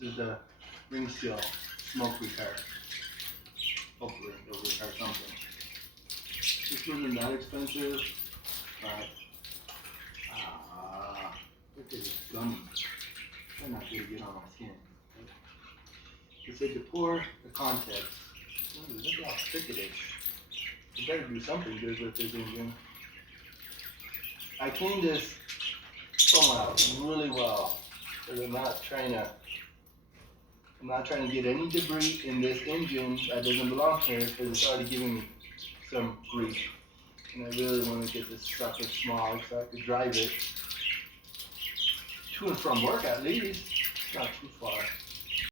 This is the ring seal smoke repair. Hopefully it'll repair something. This wasn't that expensive, but look at this gummy. They're not gonna get on my skin. It said to pour the contents. Ooh, look how thick it is. You better do something good with this engine. I cleaned this foam out really well, because I'm not trying to get any debris in this engine that doesn't belong here, because it's already giving me some grief. And I really want to get this sucker small so I could drive it to and from work at least. Not too far.